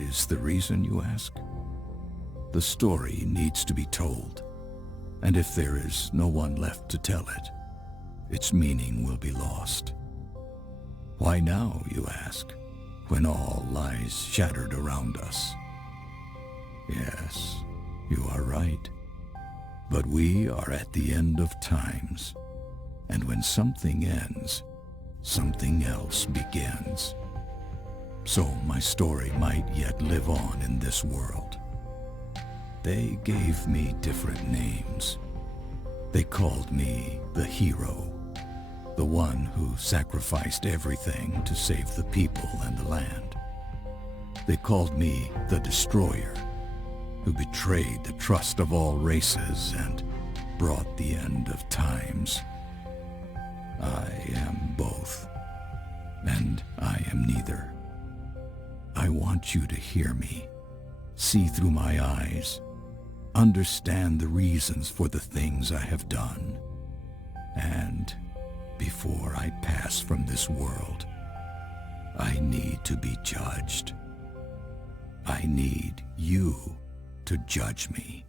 What is the reason, you ask? The story needs to be told, and if there is no one left to tell it, its meaning will be lost. Why now, you ask, when all lies shattered around us? Yes, you are right. But we are at the end of times, and when something ends, something else begins. So my story might yet live on in this world. They gave me different names. They called me the hero, the one who sacrificed everything to save the people and the land. They called me the destroyer, who betrayed the trust of all races and brought the end of times. I am both, and I am neither. I want you to hear me, see through my eyes, understand the reasons for the things I have done. And before I pass from this world, I need to be judged. I need you to judge me.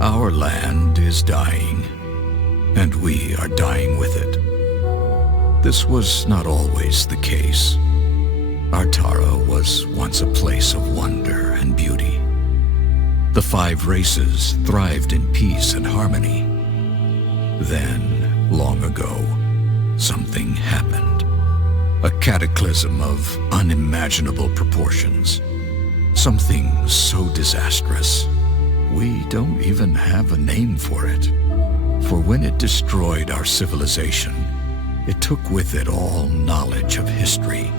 Our land is dying, and we are dying with it. This was not always the case. Artara was once a place of wonder and beauty. The 5 races thrived in peace and harmony. Then, long ago, something happened. A cataclysm of unimaginable proportions. Something so disastrous, we don't even have a name for it. For when it destroyed our civilization, it took with it all knowledge of history.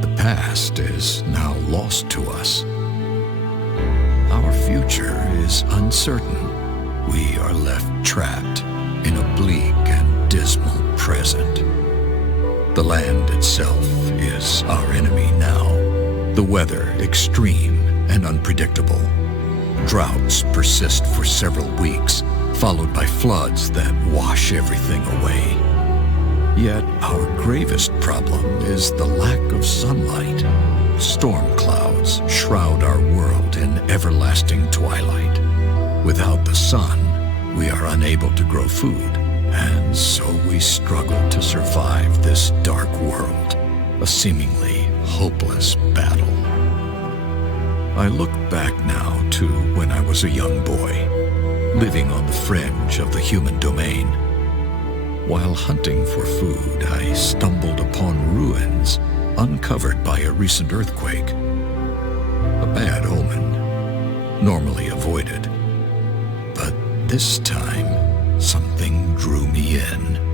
The past is now lost to us. Our future is uncertain. We are left trapped in a bleak and dismal present. The land itself is our enemy now. The weather extreme and unpredictable. Droughts persist for several weeks, followed by floods that wash everything away. Yet our gravest problem is the lack of sunlight. Storm clouds shroud our world in everlasting twilight. Without the sun, we are unable to grow food, and so we struggle to survive this dark world, a seemingly hopeless battle. I look back now to when I was a young boy, living on the fringe of the human domain. While hunting for food, I stumbled upon ruins uncovered by a recent earthquake. A bad omen, normally avoided. But this time, something drew me in.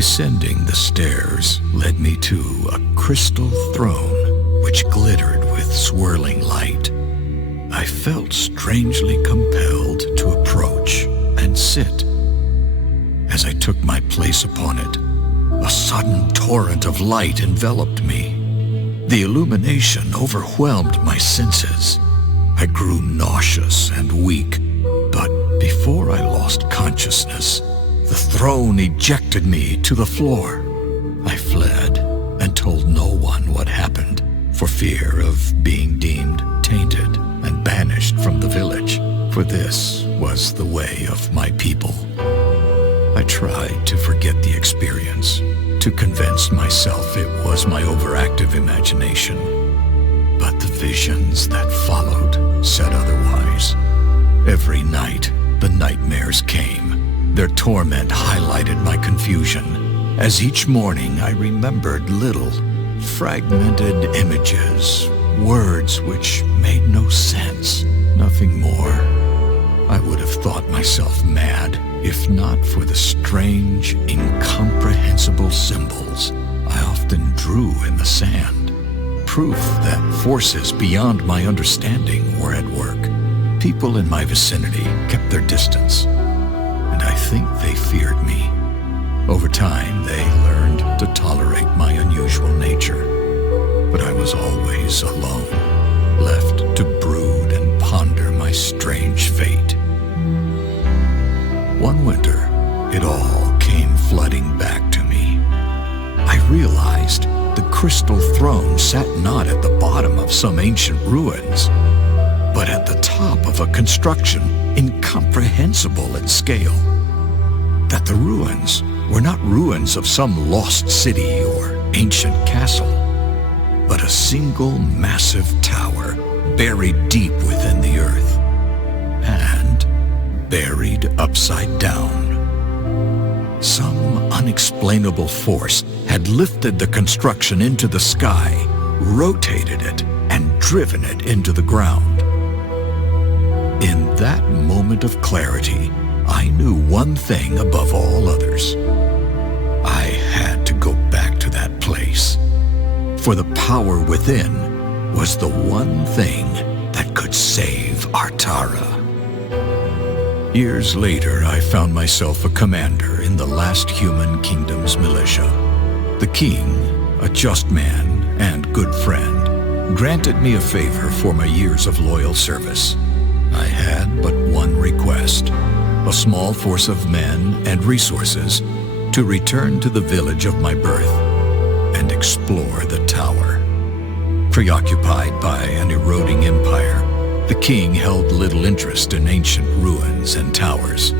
Descending the stairs led me to a crystal throne which glittered with swirling light. I felt strangely compelled to approach and sit. As I took my place upon it, a sudden torrent of light enveloped me. The illumination overwhelmed my senses. I grew nauseous and weak, but before I lost consciousness, the throne ejected me to the floor. I fled and told no one what happened, for fear of being deemed tainted and banished from the village, for this was the way of my people. I tried to forget the experience, to convince myself it was my overactive imagination. But the visions that followed said otherwise. Every night, the nightmares came. Their torment highlighted my confusion, as each morning I remembered little, fragmented images, words which made no sense, nothing more. I would have thought myself mad if not for the strange, incomprehensible symbols I often drew in the sand, proof that forces beyond my understanding were at work. People in my vicinity kept their distance, and I think they feared me. Over time, they learned to tolerate my unusual nature, but I was always alone, left to brood and ponder my strange fate. One winter, it all came flooding back to me. I realized the crystal throne sat not at the bottom of some ancient ruins, but at the top of a construction incomprehensible in scale. That the ruins were not ruins of some lost city or ancient castle, but a single massive tower buried deep within the earth, and buried upside down. Some unexplainable force had lifted the construction into the sky, rotated it, and driven it into the ground. In that moment of clarity, I knew one thing above all others. I had to go back to that place, for the power within was the one thing that could save Artara. Years later, I found myself a commander in the last human kingdom's militia. The king, a just man and good friend, granted me a favor for my years of loyal service. I had but one request, a small force of men and resources to return to the village of my birth and explore the tower. Preoccupied by an eroding empire, the king held little interest in ancient ruins and towers.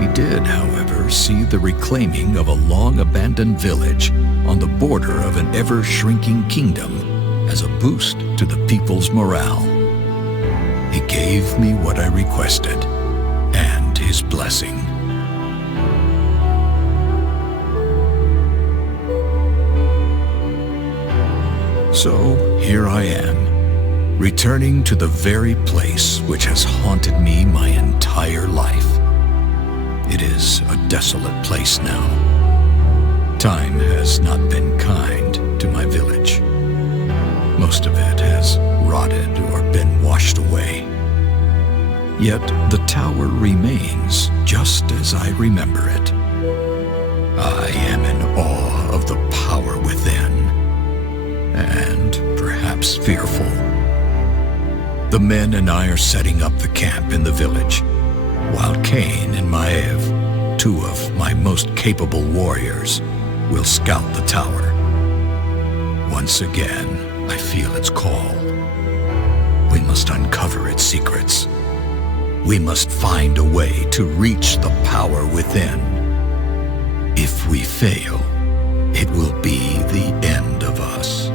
He did, however, see the reclaiming of a long-abandoned village on the border of an ever-shrinking kingdom as a boost to the people's morale. He gave me what I requested, and his blessing. So here I am, returning to the very place which has haunted me my entire life. It is a desolate place now. Time has not been kind to my village. Most of it has rotted or been washed away. Yet the tower remains just as I remember it. I am in awe of the power within, and perhaps fearful. The men and I are setting up the camp in the village, while Cain and Maev, two of my most capable warriors, will scout the tower. Once again, I feel its call. We must uncover its secrets. We must find a way to reach the power within. If we fail, it will be the end of us.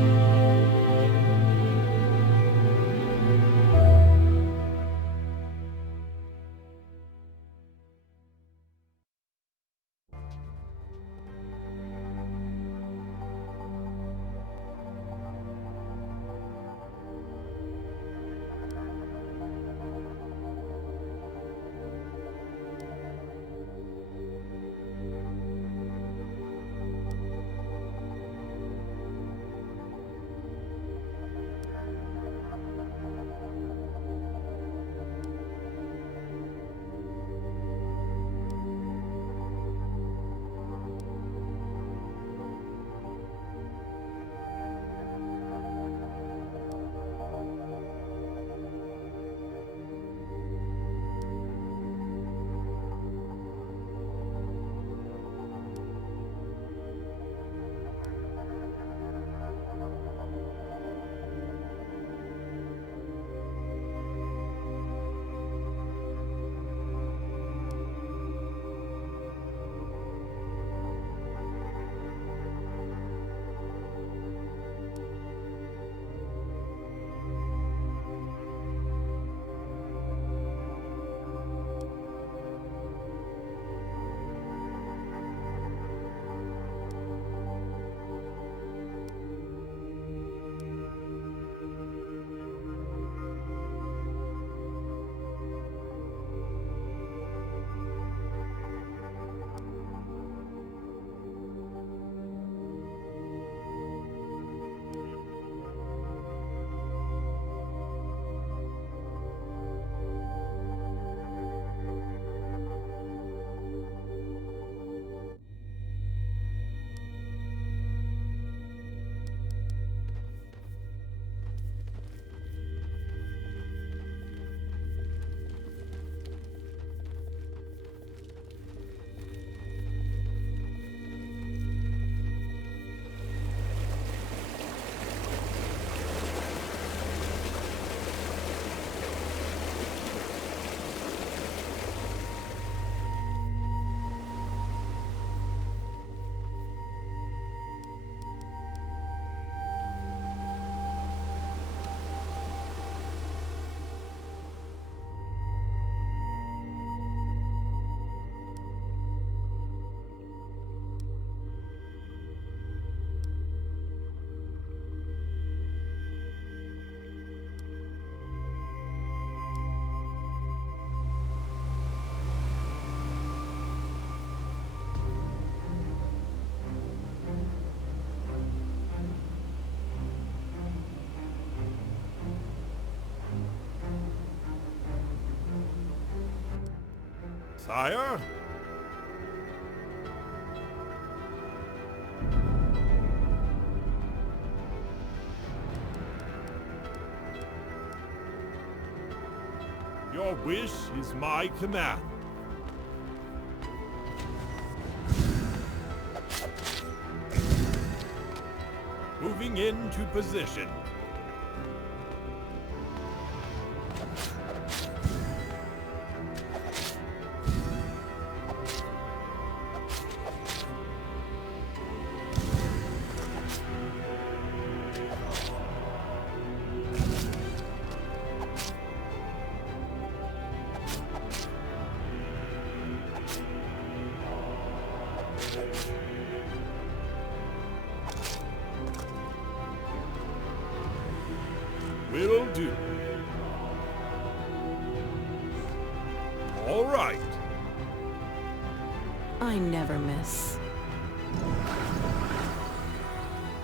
Sire? Your wish is my command. Moving into position. Will do. All right. I never miss.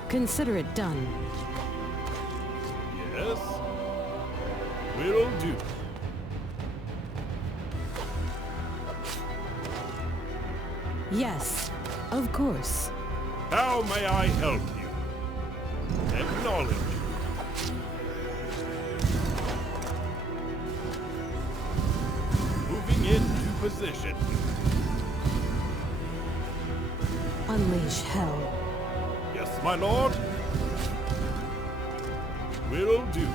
Consider it done. Yes. Will do. Yes, of course. How may I help you? Acknowledge. Moving into position. Unleash hell. Yes, my lord. Will do.